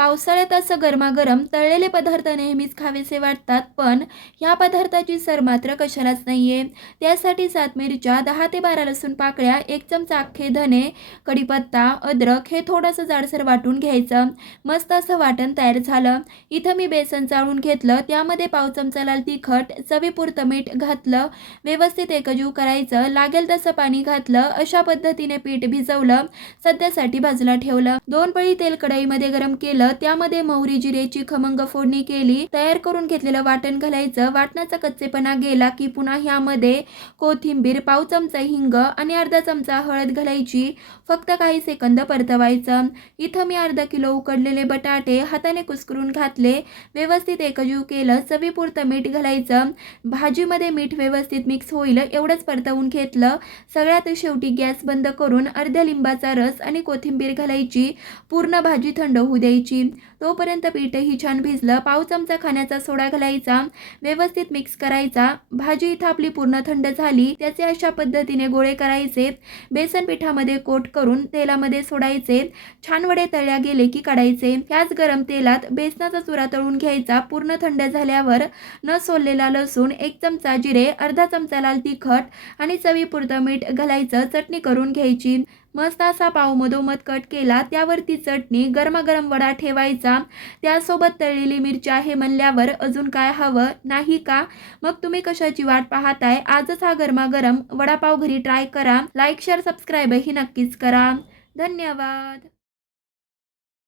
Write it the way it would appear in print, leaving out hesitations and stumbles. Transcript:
पावसाळ्यात असं गरमागरम तळलेले पदार्थ नेहमीच खावेसे वाटतात, पण ह्या पदार्थाची सर मात्र कशालाच नाहीये. त्यासाठी 7 मिरच्या, 10 ते 12 लसूण पाकळ्या, 1 चमचा अख्खे धने, कढीपत्ता, अद्रक हे थोडंसं जाडसर वाटून घ्यायचं. मस्त असं वाटण तयार झालं. इथं मी बेसन चाळून घेतलं, त्यामध्ये पाव चमचा लाल तिखट, चवीपुरतं मीठ घातलं, व्यवस्थित एकजीव करायचं. लागेल तसं पाणी घातलं. अशा पद्धतीने पीठ भिजवलं, सध्यासाठी बाजूला ठेवलं. 2 पळी तेल कढईमध्ये गरम केलं, त्यामध्ये मोहरी जिऱ्याची खमंग फोडणी केली. तयार करून घेतलेलं वाटण घालायचं. वाटणाचा कच्चेपणा गेला की पुन्हा ह्यामध्ये कोथिंबीर, पाव चमचा हिंग आणि अर्धा चमचा हळद घालायची. फक्त काही सेकंद परतवायचं. इथं मी अर्धा किलो उकडलेले बटाटे हाताने कुस्करून घातले, व्यवस्थित एकजीव केलं. चवीपुरतं मीठ घालायचं. भाजीमध्ये मीठ व्यवस्थित मिक्स होईल एवढंच परतवून घेतलं. सगळ्यात शेवटी गॅस बंद करून अर्ध्या लिंबाचा रस आणि कोथिंबीर घालायची. पूर्ण भाजी थंड होऊ द्यायची. तोपर्यंत पीठही छान भिजलं. पाव चमचा खाण्याचा सोडा घालायचा, व्यवस्थित मिक्स करायचा. भाजी इथं आपली पूर्ण थंड झाली. त्याचे अशा पद्धतीने गोळे करायचे. बेसन पिठामध्ये कोट करून तेलामध्ये सोडायचे. छान वडे तळल्या गेले की काढायचे. त्याच गरम तेलात बेसनाचा चुरा तळून घ्यायचा. पूर्ण थंड झाल्यावर न सोललेला लसूण, 1 चमचा जिरे, अर्धा चमचा लाल तिखट आणि चवीपुरतं मीठ घालायचं. चटणी करून घ्यायची. मस्त असा पाव मधोमध कट केला, त्यावरती चटणी, गरमागरम वडा ठेवायचा. त्यासोबत तळलेली मिरची आहे म्हणल्यावर अजून काय हवं नाही का? मग तुम्ही कशाची वाट पाहताय? आजच हा गरमागरम वडापाव घरी ट्राय करा. लाईक, शेअर, सबस्क्राईब ही नक्कीच करा. धन्यवाद.